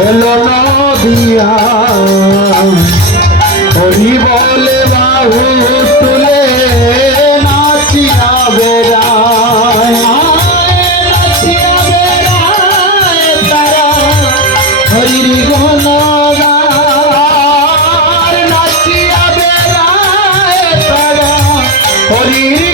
এলো নদিয়া হরি বলে বাহু তুলে নাচিয়া বেড়ায় হরি গণ নাচিয়া বেড়ায় হরি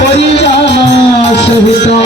পরিজন সহিত।